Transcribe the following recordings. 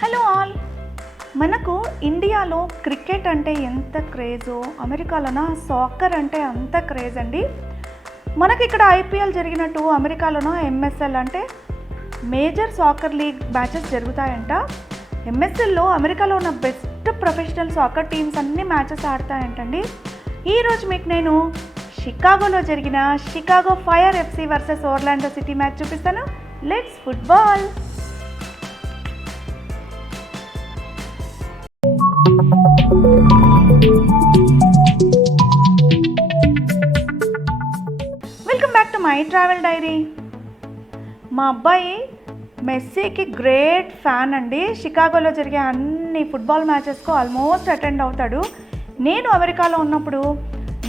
Hello all. మనకు ఇండియాలో cricket అంటే ఎంత క్రేజో, అమెరికాలోన సాకర్ అంటే అంత క్రేజ్ అండి. మనకి ఇక్కడ ఐపీఎల్ జరిగినట్టు అమెరికాలోనో ఎంఎస్ఎల్ అంటే మేజర్ సాకర్ లీగ్ మ్యాచెస్ జరుగుతాయంట. ఎంఎస్ఎల్లో అమెరికాలో ఉన్న బెస్ట్ ప్రొఫెషనల్ సాకర్ టీమ్స్ అన్ని మ్యాచెస్ ఆడతాయంటండి. ఈరోజు మీకు నేను షికాగోలో జరిగిన Chicago Fire FC versus Orlando City match చూపిస్తాను. Let's football. Welcome back to my travel diary. మా అబ్బాయి మెస్సీకి గ్రేట్ ఫ్యాన్ అండి. షికాగోలో జరిగే అన్ని ఫుట్బాల్ మ్యాచెస్కు ఆల్మోస్ట్ అటెండ్ అవుతాడు. నేను అమెరికాలో ఉన్నప్పుడు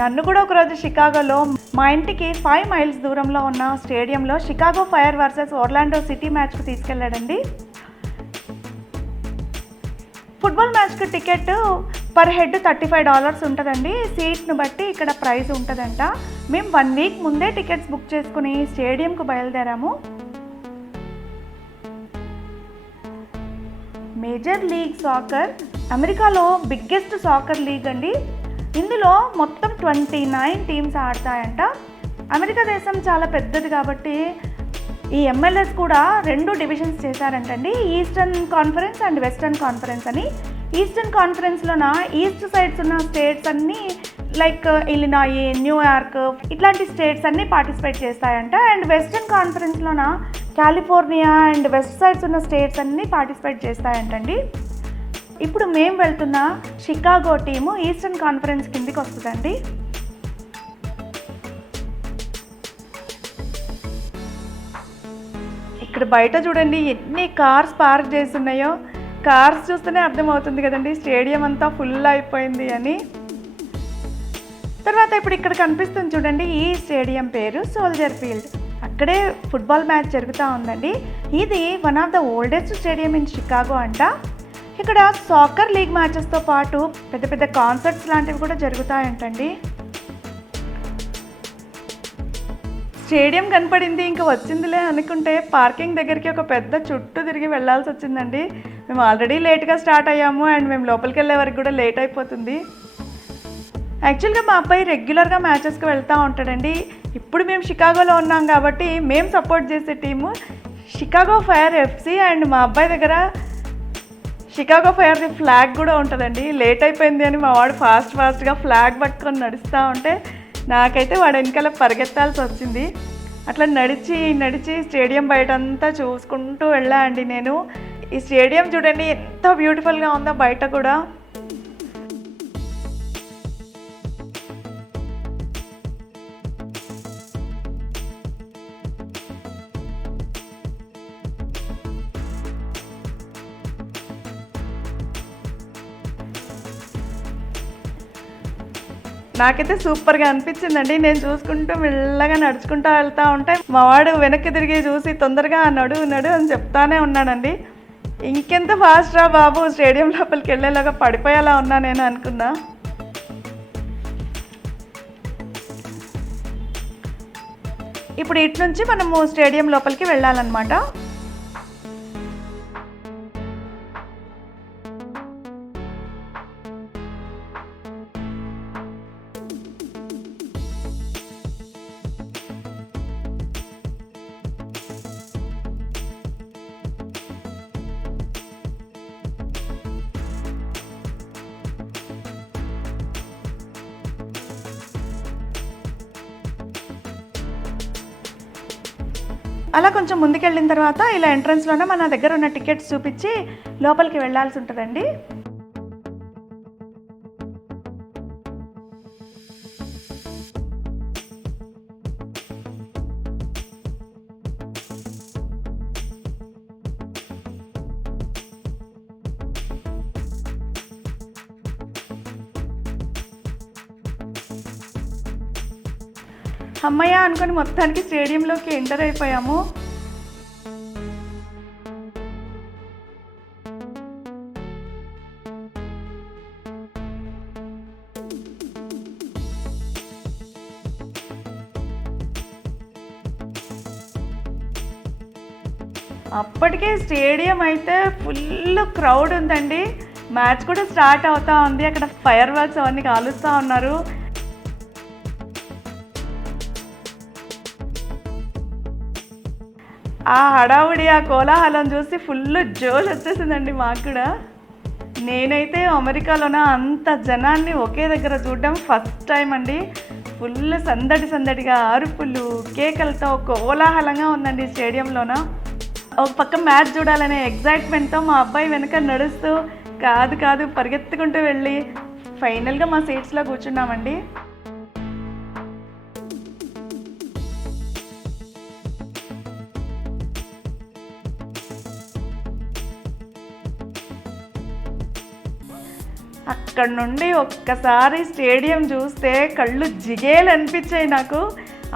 నన్ను కూడా ఒకరోజు షికాగోలో మా ఇంటికి 5 మైల్స్ దూరంలో ఉన్న స్టేడియంలో Chicago Fire versus Orlando City మ్యాచ్కి తీసుకెళ్ళాడండి. ఫుట్బాల్ మ్యాచ్కి టికెట్ పర్ హెడ్ $35 ఉంటుందండి. సీట్ను బట్టి ఇక్కడ ప్రైస్ ఉంటుందంట. మేము 1 వీక్ ముందే టికెట్స్ బుక్ చేసుకుని స్టేడియంకు బయలుదేరాము. మేజర్ లీగ్ సాకర్ అమెరికాలో బిగ్గెస్ట్ సాకర్ లీగ్ అండి. ఇందులో మొత్తం 29 టీమ్స్ ఆడతాయంట. అమెరికా దేశం చాలా పెద్దది కాబట్టి ఈ MLS కూడా 2 డివిజన్స్ చేశారంటండి, eastern conference and western conference అని. ఈస్టర్న్ కాన్ఫరెన్స్లోన ఈస్ట్ సైడ్స్ ఉన్న స్టేట్స్ అన్నీ లైక్ ఇలినాయి, న్యూయార్క్ ఇట్లాంటి స్టేట్స్ అన్నీ పార్టిసిపేట్ చేస్తాయంట. అండ్ వెస్టర్న్ కాన్ఫరెన్స్లోన కాలిఫోర్నియా అండ్ వెస్ట్ సైడ్స్ ఉన్న స్టేట్స్ అన్నీ పార్టిసిపేట్ చేస్తాయంటండి. ఇప్పుడు మేము వెళ్తున్న షికాగో టీము ఈస్టర్న్ కాన్ఫరెన్స్ కిందికి వస్తుందండి. ఇక్కడ బయట చూడండి ఎన్ని కార్స్ పార్క్ చేసి ఉన్నాయో. కార్స్ చూస్తేనే అర్థమవుతుంది కదండి స్టేడియం అంతా ఫుల్ అయిపోయింది అని. తర్వాత ఇప్పుడు ఇక్కడ కనిపిస్తుంది చూడండి, ఈ స్టేడియం పేరు సోల్జర్ ఫీల్డ్. అక్కడే ఫుట్బాల్ మ్యాచ్ జరుగుతూ ఉందండి. ఇది one of the oldest stadium in Chicago అంట. ఇక్కడ సాకర్ లీగ్ మ్యాచెస్తో పాటు పెద్ద పెద్ద కాన్సర్ట్స్ లాంటివి కూడా జరుగుతాయంటండి. స్టేడియం కనపడింది, ఇంకా వచ్చిందిలే అనుకుంటే పార్కింగ్ దగ్గరికి ఒక పెద్ద చుట్టూ తిరిగి వెళ్ళాల్సి వచ్చిందండి. మేము ఆల్రెడీ లేట్గా స్టార్ట్ అయ్యాము అండ్ మేము లోపలికి వెళ్ళే వరకు కూడా లేట్ అయిపోతుంది. యాక్చువల్గా మా అబ్బాయి రెగ్యులర్గా మ్యాచెస్కి వెళ్తూ ఉంటాడండి. ఇప్పుడు మేము షికాగోలో ఉన్నాం కాబట్టి మేము సపోర్ట్ చేసే team Chicago Fire FC. And మా అబ్బాయి దగ్గర షికాగో ఫైర్ది ఫ్లాగ్ కూడా ఉంటుందండి. లేట్ అయిపోయింది అని మా వాడు ఫాస్ట్గా ఫ్లాగ్ పట్టుకొని నడుస్తూ ఉంటే నాకైతే వాడు వెనకాల పరిగెత్తాల్సి వచ్చింది. అట్లా నడిచి స్టేడియం బయట అంతా చూసుకుంటూ వెళ్ళా అండి నేను. ఈ స్టేడియం చూడండి ఎంత బ్యూటిఫుల్గా ఉందో బయట కూడా. నాకైతే సూపర్గా అనిపించిందండి. నేను చూసుకుంటూ మెల్లగా నడుచుకుంటూ వెళ్తూ ఉంటే మా వాడు వెనక్కి తిరిగి చూసి తొందరగా నడు అని చెప్తానే ఉన్నానండి. ఇంకెంత ఫాస్ట్ రా బాబు, స్టేడియం లోపలికి వెళ్ళేలాగా పడిపోయేలా ఉన్నా నేను అనుకున్నా. ఇప్పుడు ఇటు నుంచి మనము స్టేడియం లోపలికి వెళ్ళాలన్నమాట. అలా కొంచెం ముందుకెళ్ళిన తర్వాత ఇలా ఎంట్రన్స్లోనే మన దగ్గర ఉన్న టికెట్స్ చూపించి లోపలికి వెళ్ళాల్సి ఉంటుందండి. అమ్మయ్య అనుకొని మొత్తానికి స్టేడియంలోకి ఎంటర్ అయిపోయాము. అప్పటికే స్టేడియం అయితే ఫుల్ క్రౌడ్ ఉందండి. మ్యాచ్ కూడా స్టార్ట్ అవుతా ఉంది. అక్కడ ఫైర్ వర్క్స్ అవన్నీ కాలుస్తూ ఉన్నారు. ఆ హడావుడి, ఆ కోలాహలం చూసి ఫుల్ జోష్ వచ్చేసిందండి మాకు కూడా. నేనైతే అమెరికాలోన అంత జనాన్ని ఒకే దగ్గర చూడడం ఫస్ట్ టైం అండి. ఫుల్ సందడిగా అరుపులు, కేకలతో కోలాహలంగా ఉందండి స్టేడియంలోన. ఒక పక్క మ్యాచ్ చూడాలనే ఎగ్జైట్మెంట్తో మా అబ్బాయి వెనక నడుస్తూ కాదు పరిగెత్తుకుంటూ వెళ్ళి ఫైనల్గా మా సీట్స్లో కూర్చున్నామండి. అక్కడ నుండి ఒక్కసారి స్టేడియం చూస్తే కళ్ళు జిగేలు అనిపించాయి నాకు.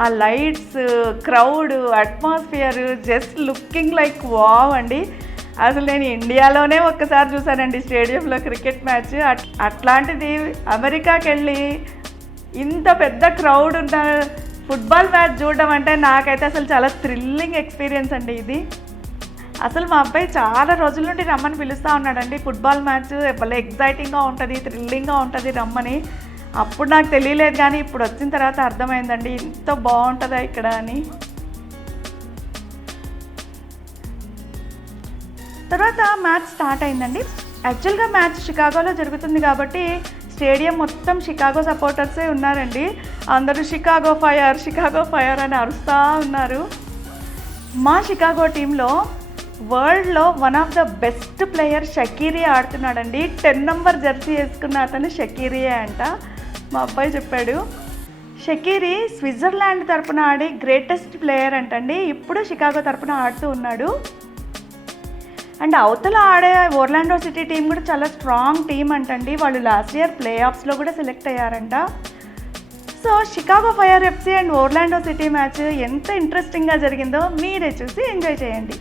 ఆ lights, crowd, atmosphere just looking like wow అండి. అసలు నేను ఇండియాలోనే ఒక్కసారి చూసానండి స్టేడియంలో క్రికెట్ మ్యాచ్. అట్లాంటిది అమెరికాకి వెళ్ళి ఇంత పెద్ద క్రౌడ్ ఉన్న ఫుట్బాల్ మ్యాచ్ చూడడం అంటే నాకైతే అసలు చాలా థ్రిల్లింగ్ ఎక్స్పీరియన్స్ అండి ఇది. అసలు మా అబ్బాయి చాలా రోజుల నుండి రమ్మని పిలుస్తూ ఉన్నాడండి. ఫుట్బాల్ మ్యాచ్ భలే ఎగ్జైటింగ్గా ఉంటుంది, థ్రిల్లింగ్గా ఉంటుంది రమ్మని. అప్పుడు నాకు తెలియలేదు, కానీ ఇప్పుడు వచ్చిన తర్వాత అర్థమైందండి ఇంత బాగుంటుందా ఇక్కడ అని. తర్వాత మ్యాచ్ స్టార్ట్ అయిందండి. యాక్చువల్గా మ్యాచ్ షికాగోలో జరుగుతుంది కాబట్టి స్టేడియం మొత్తం షికాగో సపోర్టర్సే ఉన్నారండి. అందరూ షికాగో ఫైర్ అని అరుస్తూ ఉన్నారు. మా షికాగో టీంలో వరల్డ్లో one of the best player Shaqiri ఆడుతున్నాడండి. 10 నెంబర్ జెర్సీ వేసుకున్న అతను షకీరీయే అంట. మా అబ్బాయి చెప్పాడు. షకీరీ స్విట్జర్లాండ్ తరపున ఆడి గ్రేటెస్ట్ ప్లేయర్ అంటండి. ఇప్పుడు షికాగో తరపున ఆడుతూ ఉన్నాడు. అండ్ అవతల ఆడే ఓర్లాండో సిటీ టీం కూడా చాలా స్ట్రాంగ్ టీం అంటండి. వాళ్ళు లాస్ట్ ఇయర్ ప్లే ఆఫ్స్లో కూడా సెలెక్ట్ అయ్యారంట. So Chicago Fire FC and Orlando City match ఎంత ఇంట్రెస్టింగ్గా జరిగిందో మీరే చూసి ఎంజాయ్ చేయండి.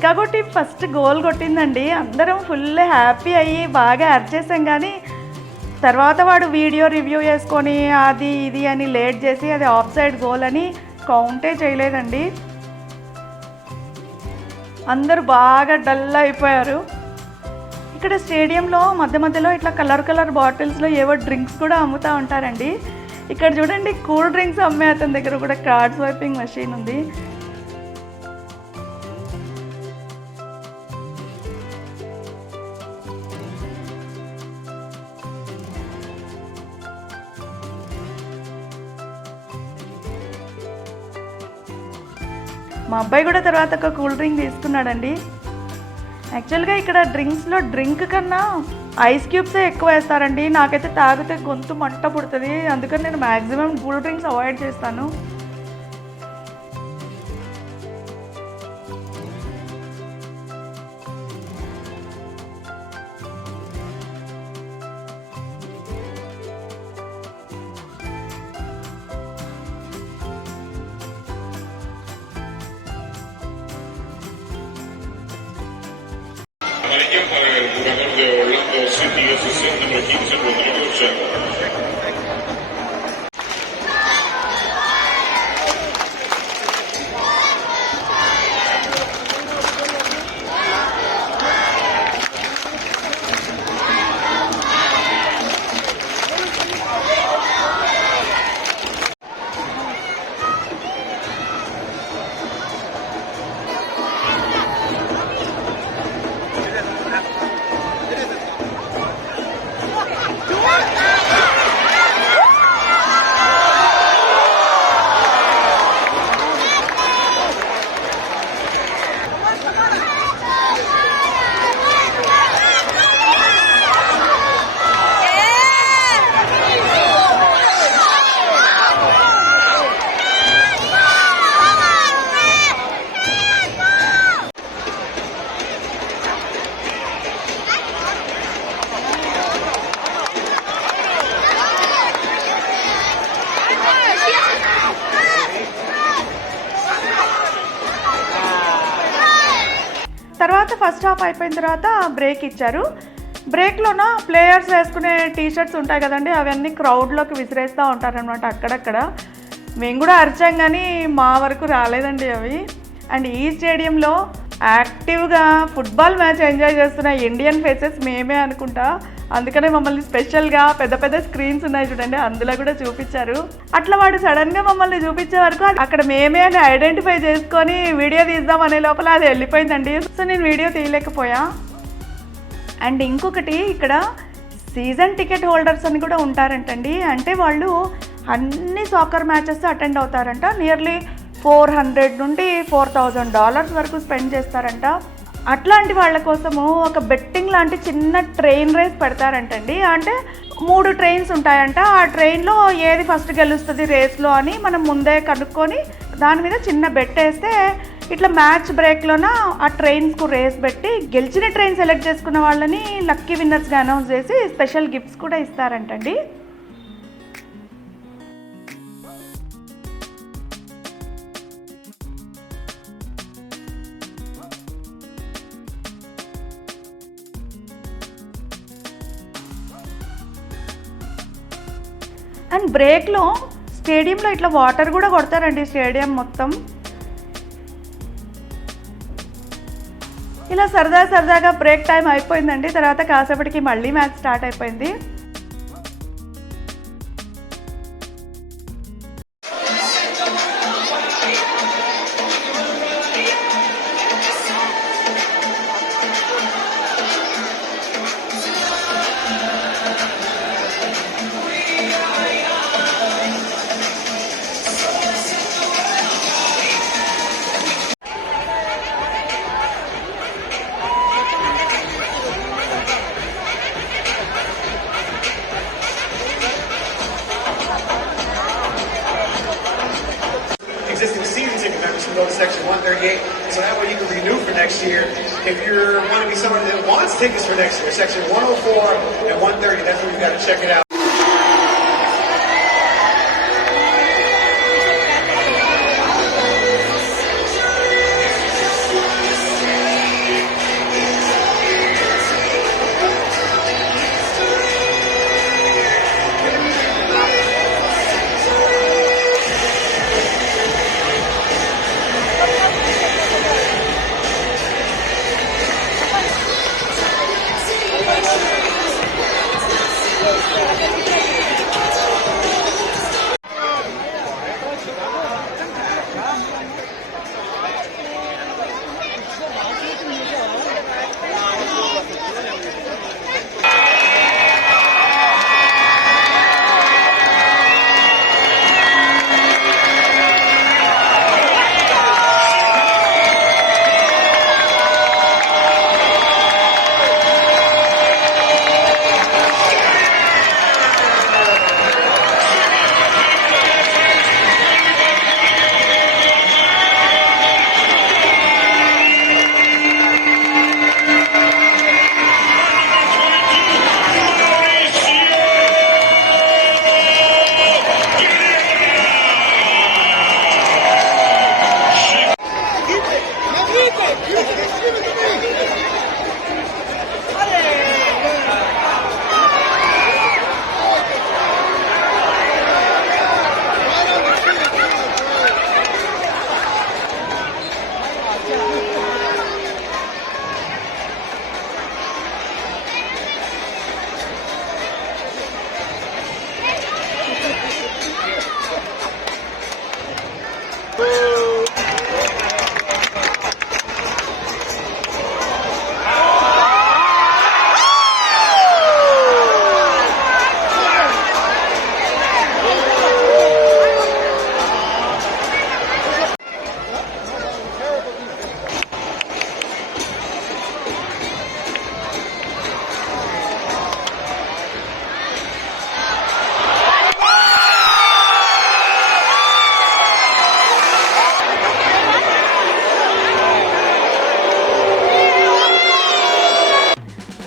షికాగో టీం ఫస్ట్ గోల్ కొట్టిందండి. అందరం ఫుల్ హ్యాపీ అయ్యి బాగా అరిచేసాం. కానీ తర్వాత వాడు వీడియో రివ్యూ చేసుకొని అది ఇది అని లేట్ చేసి అది ఆఫ్ సైడ్ గోల్ అని కౌంటే చేయలేదండి. అందరూ బాగా డల్ అయిపోయారు. ఇక్కడ స్టేడియంలో మధ్య మధ్యలో ఇట్లా కలర్ బాటిల్స్లో ఏవో డ్రింక్స్ కూడా అమ్ముతూ ఉంటారండి. ఇక్కడ చూడండి కూల్ డ్రింక్స్ అమ్మే అతని దగ్గర కూడా కార్డ్ స్వైపింగ్ మెషిన్ ఉంది. మా అబ్బాయి కూడా తర్వాత ఒక కూల్ డ్రింక్ తీసుకున్నాడండి. యాక్చువల్గా ఇక్కడ డ్రింక్స్లో డ్రింక్ కన్నా ఐస్ క్యూబ్సే ఎక్కువ వేస్తారండి. నాకైతే తాగితే గొంతు మంట పుడుతుంది. అందుకని నేను మ్యాక్సిమం కూల్ డ్రింక్స్ అవాయిడ్ చేస్తాను. Amarilla para el jugador de Orlando City, ese es el número 15, Rodrigo Chávez. తర్వాత ఫస్ట్ హాఫ్ అయిపోయిన తర్వాత బ్రేక్ ఇచ్చారు. బ్రేక్లోన ప్లేయర్స్ వేసుకునే టీషర్ట్స్ ఉంటాయి కదండి, అవన్నీ క్రౌడ్లోకి విసిరేస్తూ ఉంటారనమాట అక్కడక్కడ. మేము కూడా అరిచాం కానీ మా వరకు రాలేదండి అవి. అండ్ ఈ స్టేడియంలో యాక్టివ్గా ఫుట్బాల్ మ్యాచ్ ఎంజాయ్ చేస్తున్న ఇండియన్ ఫేసెస్ మేమే అనుకుంటా. అందుకనే మమ్మల్ని స్పెషల్గా పెద్ద పెద్ద స్క్రీన్స్ ఉన్నాయి చూడండి, అందులో కూడా చూపించారు. అట్లా వాడు సడన్గా మమ్మల్ని చూపించే వరకు అక్కడ మేమే అని ఐడెంటిఫై చేసుకొని వీడియో తీద్దాం అనే లోపల అది వెళ్ళిపోయిందండి. సో నేను వీడియో తీయలేకపోయా. అండ్ ఇంకొకటి ఇక్కడ సీజన్ టికెట్ హోల్డర్స్ అని కూడా ఉంటారంటండి. అంటే వాళ్ళు అన్ని సాకర్ మ్యాచెస్ అటెండ్ అవుతారంట. నియర్లీ $400 నుండి $4,000 వరకు స్పెండ్ చేస్తారంట. అట్లాంటి వాళ్ళ కోసము ఒక బెట్టింగ్ లాంటి చిన్న ట్రైన్ రేస్ పెడతారంటండి. అంటే 3 ట్రైన్స్ ఉంటాయంట. ఆ ట్రైన్లో ఏది ఫస్ట్ గెలుస్తుంది రేస్లో అని మనం ముందే కనుక్కొని దాని మీద చిన్న బెట్ వేస్తే ఇట్లా మ్యాచ్ బ్రేక్లోన ఆ ట్రైన్స్కు రేస్ పెట్టి గెలిచిన ట్రైన్ సెలెక్ట్ చేసుకున్న వాళ్ళని లక్కీ విన్నర్స్గా అనౌన్స్ చేసి స్పెషల్ గిఫ్ట్స్ కూడా ఇస్తారంటండి. అండ్ బ్రేక్లో స్టేడియంలో ఇట్లా వాటర్ కూడా కొడతారండి స్టేడియం మొత్తం. ఇలా సరదాగా బ్రేక్ టైం అయిపోయిందండి. తర్వాత కాసేపటికి మళ్ళీ మ్యాచ్ స్టార్ట్ అయిపోయింది. Existing season ticket members can go to section 138, so that way you can renew for next year. If you want to be someone that wants tickets for next year, section 104 and 130, that's where you got to check it out.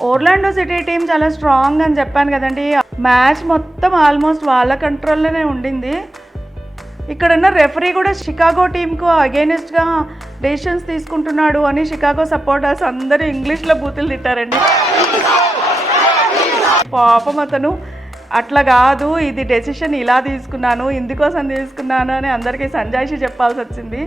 Orlando city team చాలా strong అని చెప్పాను కదండి. Match మొత్తం almost వాళ్ళ కంట్రోల్లోనే ఉండింది. ఇక్కడున్న referee కూడా Chicago టీంకు అగేనిస్ట్గా decisions తీసుకుంటున్నాడు అని షికాగో సపోర్టర్స్ అందరూ ఇంగ్లీష్లో బూతులు తిట్టారండి. పాపం అతను అట్లా కాదు, ఇది డెసిషన్ ఇలా తీసుకున్నాను, ఇందుకోసం తీసుకున్నాను అని అందరికీ సంజాయిషి చెప్పాల్సి వచ్చింది.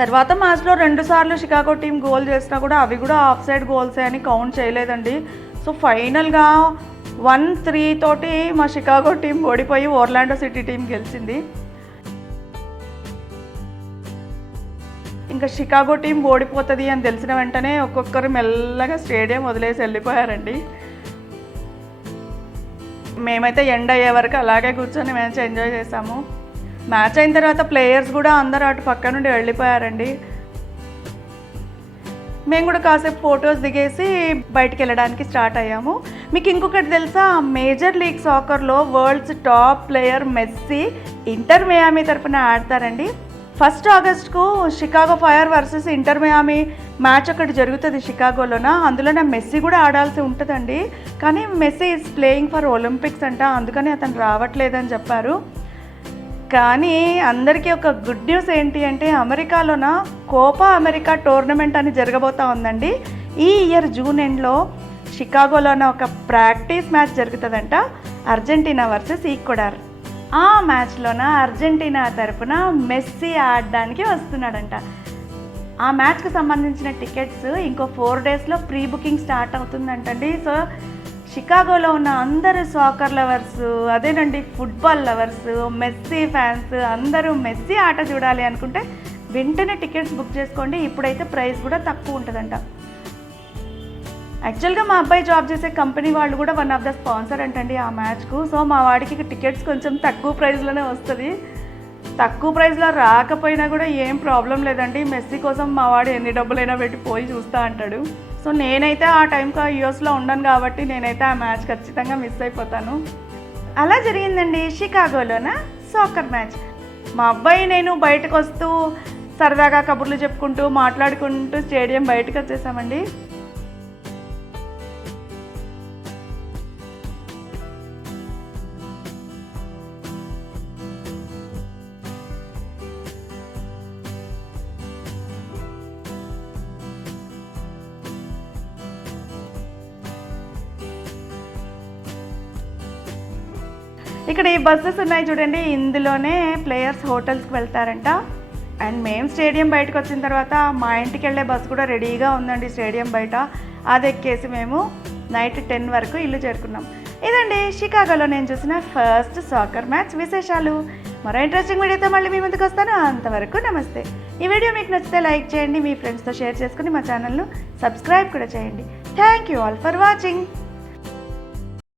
తర్వాత మ్యాచ్లో 2 సార్లు షికాగో టీం గోల్ చేసినా కూడా అవి కూడా ఆఫ్ సైడ్ గోల్సే అని కౌంట్ చేయలేదండి. సో ఫైనల్గా 1-3 తోటి మా షికాగో టీం ఓడిపోయి ఓర్లాండో సిటీ టీం గెలిచింది. ఇంకా షికాగో టీం ఓడిపోతుంది అని తెలిసిన వెంటనే ఒక్కొక్కరు మెల్లగా స్టేడియం వదిలేసి వెళ్ళిపోయారండి. మేమైతే ఎండ్ అయ్యే వరకు అలాగే కూర్చొని మ్యాచ్ ఎంజాయ్ చేసాము. మ్యాచ్ అయిన తర్వాత ప్లేయర్స్ కూడా అందరూ అటు పక్క నుండి వెళ్ళిపోయారండి. మేము కూడా కాసేపు ఫొటోస్ దిగేసి బయటికి వెళ్ళడానికి స్టార్ట్ అయ్యాము. మీకు ఇంకొకటి తెలుసా, మేజర్ లీగ్ సాకర్లో world's top player Messi Inter Miami తరఫున ఆడతారండి. 1 ఆగస్టుకు Chicago Fire versus Inter Miami match ఒకటి జరుగుతుంది షికాగోలోన. అందులోనే మెస్సీ కూడా ఆడాల్సి ఉంటుందండి. కానీ Messi is playing for Olympics అంట, అందుకని అతను రావట్లేదని చెప్పారు. కానీ అందరికీ ఒక గుడ్ న్యూస్ ఏంటి అంటే అమెరికాలోన కోపా అమెరికా టోర్నమెంట్ అని జరగబోతా ఉందండి. ఈ ఇయర్ జూన్ ఎండ్లో షికాగోలోన ఒక ప్రాక్టీస్ మ్యాచ్ జరుగుతుందంట, అర్జెంటీనా వర్సెస్ ఈక్వెడార్. ఆ మ్యాచ్లోన అర్జెంటీనా తరఫున మెస్సీ ఆడడానికి వస్తున్నాడంట. ఆ మ్యాచ్కి సంబంధించిన టికెట్స్ ఇంకో 4 డేస్లో ప్రీ బుకింగ్ స్టార్ట్ అవుతుందంటండి. సో షికాగోలో ఉన్న అందరు సాకర్ లవర్స్, అదేనండి ఫుట్బాల్ లవర్స్, మెస్సీ ఫ్యాన్స్ అందరూ మెస్సీ ఆట చూడాలి అనుకుంటే వెంటనే టికెట్స్ బుక్ చేసుకోండి. ఇప్పుడైతే ప్రైస్ కూడా తక్కువ ఉంటుందంట. యాక్చువల్గా మా అబ్బాయి జాబ్ చేసే కంపెనీ వాళ్ళు కూడా వన్ ఆఫ్ ద స్పాన్సర్ అంటండి ఆ మ్యాచ్కు. సో మా వాడికి టికెట్స్ కొంచెం తక్కువ ప్రైస్లోనే వస్తుంది. తక్కువ ప్రైస్లో రాకపోయినా కూడా ఏం ప్రాబ్లం లేదండి. మెస్సీ కోసం మా వాడు ఎన్ని డబ్బులైనా పెట్టి పోయి చూస్తూ అంటాడు. సో నేనైతే ఆ టైంకి యూఎస్లో ఉండను కాబట్టి నేనైతే ఆ మ్యాచ్ ఖచ్చితంగా మిస్ అయిపోతాను. అలా జరిగిందండి షికాగోలోన సాకర్ మ్యాచ్. మా అబ్బాయి నేను బయటకు వస్తూ సరదాగా కబుర్లు చెప్పుకుంటూ మాట్లాడుకుంటూ స్టేడియం బయటకు వచ్చేసామండి. ఇక్కడ ఈ బస్సెస్ ఉన్నాయి చూడండి, ఇందులోనే ప్లేయర్స్ హోటల్స్కి వెళ్తారంట. అండ్ మేము స్టేడియం బయటకు వచ్చిన తర్వాత మా ఇంటికి వెళ్ళే బస్సు కూడా రెడీగా ఉందండి స్టేడియం బయట. అది ఎక్కేసి మేము నైట్ 10 వరకు ఇల్లు చేరుకున్నాం. ఇదండి షికాగోలో నేను చూసిన ఫస్ట్ సాకర్ మ్యాచ్ విశేషాలు. మరో ఇంట్రెస్టింగ్ వీడియోతో మళ్ళీ మీ ముందుకు వస్తాను. అంతవరకు నమస్తే. ఈ వీడియో మీకు నచ్చితే లైక్ చేయండి, మీ ఫ్రెండ్స్తో షేర్ చేసుకుని మా ఛానల్ను సబ్స్క్రైబ్ కూడా చేయండి. Thank you all for watching.